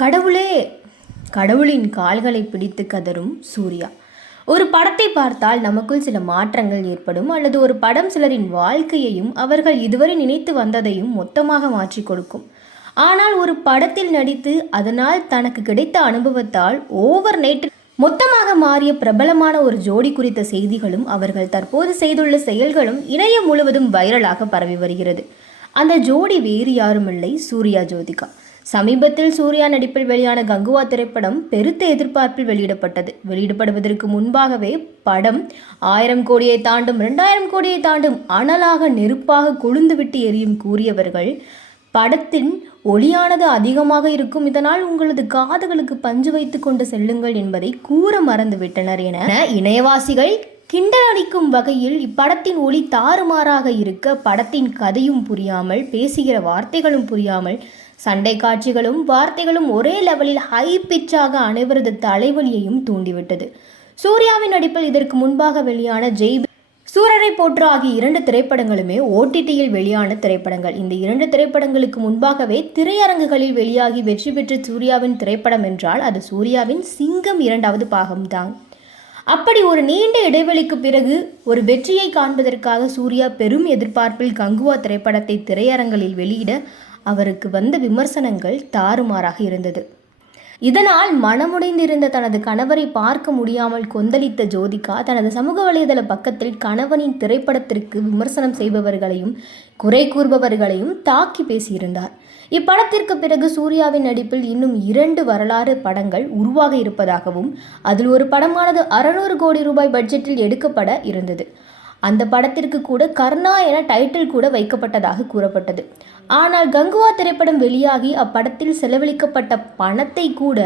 கடவுளே. கடவுளின் கால்களை பிடித்து கதரும் சூர்யா. ஒரு படத்தை பார்த்தால் நமக்குள் சில மாற்றங்கள் ஏற்படும். அல்லது ஒரு படம் சிலரின் வாழ்க்கையையும் அவர்கள் இதுவரை நினைத்து வந்ததையும் மொத்தமாக மாற்றி கொடுக்கும். ஆனால் ஒரு படத்தில் நடித்து அதனால் தனக்கு கிடைத்த அனுபவத்தால் ஓவர் நைட் மொத்தமாக மாறிய பிரபலமான ஒரு ஜோடி குறித்த செய்திகளும் அவர்கள் தற்போது செய்துள்ள செயல்களும் இணையம் முழுவதும் வைரலாக பரவி வருகிறது. அந்த ஜோடி வேறு யாருமில்லை. சூர்யா ஜோதிகா. சமீபத்தில் சூர்யா நடிப்பில் வெளியான கங்குவா திரைப்படம் பெருத்த எதிர்பார்ப்பில் வெளியிடப்பட்டது. வெளியிடப்படுவதற்கு முன்பாகவே படம் ஆயிரம் கோடியை தாண்டும் இரண்டாயிரம் கோடியை தாண்டும் அனலாக நெருப்பாக கொழுந்துவிட்டு எரியும் கூறியவர்கள் படத்தின் ஒளியானது அதிகமாக இருக்கும். இதனால் உங்களது காதுகளுக்கு பஞ்சு வைத்து கொண்டு செல்லுங்கள் என்பதை கூற மறந்துவிட்டனர் என இணையவாசிகள் கிண்டல் அடிக்கும் வகையில் இப்படத்தின் ஒளி தாறுமாறாக இருக்க படத்தின் கதையும் புரியாமல் பேசுகிற வார்த்தைகளும் புரியாமல் சண்டை காட்சிகளும் வார்த்தைகளும் ஒரே லெவலில் ஹை பிச்சாக அனைவரது தலைவலியையும் தூண்டிவிட்டது. சூர்யாவின் நடிப்பில் இதற்கு முன்பாக வெளியான ஜெய் சூரரை போற்று ஆகிய இரண்டு திரைப்படங்களுமே ஓடிடியில் வெளியான திரைப்படங்கள். இந்த இரண்டு திரைப்படங்களுக்கு முன்பாகவே திரையரங்குகளில் வெளியாகி வெற்றி பெற்ற சூர்யாவின் திரைப்படம் என்றால் அது சூர்யாவின் சிங்கம் இரண்டாவது பாகம்தான். அப்படி ஒரு நீண்ட இடைவெளிக்கு பிறகு ஒரு வெற்றியை காண்பதற்காக சூர்யா பெரும் எதிர்பார்ப்பில் கங்குவா திரைப்படத்தை திரையரங்களில் வெளியிட அவருக்கு வந்த விமர்சனங்கள் தாறுமாறாக இருந்தது. இதனால் மனமுடைந்திருந்த தனது கணவரை பார்க்க முடியாமல் கொந்தளித்த ஜோதிகா தனது சமூக வலைதள பக்கத்தில் கணவனின் திரைப்படத்திற்கு விமர்சனம் செய்பவர்களையும் குறை கூறுபவர்களையும் தாக்கி பேசியிருந்தார். இப்படத்திற்கு பிறகு சூர்யாவின் நடிப்பில் இன்னும் இரண்டு வரலாறு படங்கள் உருவாக இருப்பதாகவும் அதில் ஒரு படமானது அறுநூறு கோடி ரூபாய் பட்ஜெட்டில் எடுக்கப்பட இருந்தது. அந்த படத்திற்கு கூட கர்ணா என டைட்டில் கூட வைக்கப்பட்டதாக கூறப்பட்டது. ஆனால் கங்குவா திரைப்படம் வெளியாகி அப்படத்தில் செலவழிக்கப்பட்ட பணத்தை கூட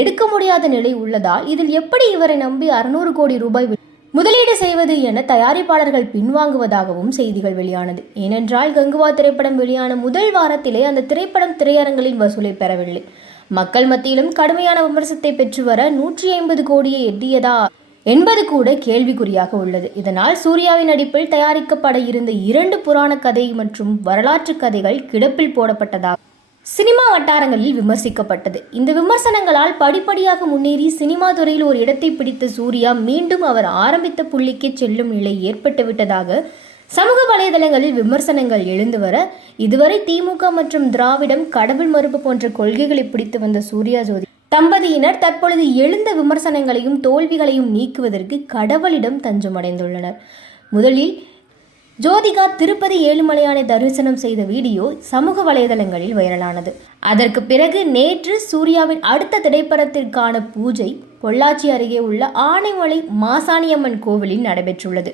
எடுக்க முடியாத நிலை உள்ளதால் இதில் எப்படி இவரை நம்பி அறுநூறு கோடி ரூபாய் முதலீடு செய்வது என தயாரிப்பாளர்கள் பின்வாங்குவதாகவும் செய்திகள் வெளியானது. ஏனென்றால் கங்குவா திரைப்படம் வெளியான முதல் வாரத்திலே அந்த திரைப்படம் திரையரங்களின் வசூலை பெறவில்லை. மக்கள் மத்தியிலும் கடுமையான விமர்சனத்தை பெற்று வர நூற்றி ஐம்பது கோடியை எட்டியதா என்பது கூட கேள்விக்குறியாக உள்ளது. இதனால் சூர்யாவின் நடிப்பில் தயாரிக்கப்பட இருந்த இரண்டு புராண கதை மற்றும் வரலாற்று கதைகள் கிடப்பில் போடப்பட்டதாக சினிமா வட்டாரங்களில் விமர்சிக்கப்பட்டது. இந்த விமர்சனங்களால் படிப்படியாக முன்னேறி சினிமா துறையில் ஒரு இடத்தை பிடித்த சூர்யா மீண்டும் அவர் ஆரம்பித்த புள்ளிக்கு செல்லும் நிலை ஏற்பட்டுவிட்டதாக சமூக வலைதளங்களில் விமர்சனங்கள் எழுந்து வர இதுவரை திமுக மற்றும் திராவிடம் கடவுள் மறுப்பு போன்ற கொள்கைகளை பிடித்து வந்த சூர்யா ஜோதி தம்பதியினர் தற்பொழுது எழுந்த விமர்சனங்களையும் தோல்விகளையும் நீக்குவதற்கு கடவுளிடம் தஞ்சமடைந்துள்ளனர். முதலில் ஜோதிகா திருப்பதி ஏழுமலையானை தரிசனம் செய்த வீடியோ சமூக வலைதளங்களில் வைரலானது. அதற்கு பிறகு நேற்று சூர்யாவின் அடுத்த திரைப்படத்திற்கான பூஜை பொள்ளாச்சி அருகே உள்ள ஆனைமலை மாசாணியம்மன் கோவிலில் நடைபெற்றுள்ளது.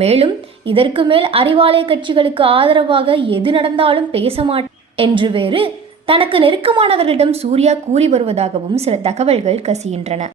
மேலும் இதற்கு மேல் அறிவாலய கட்சிகளுக்கு ஆதரவாக எது நடந்தாலும் பேச மாட்டேன் என்று வேறு தனக்கு நெருக்கமானவர்களிடம் சூர்யா கூறி வருவதாகவும் சில தகவல்கள் கசிகின்றன.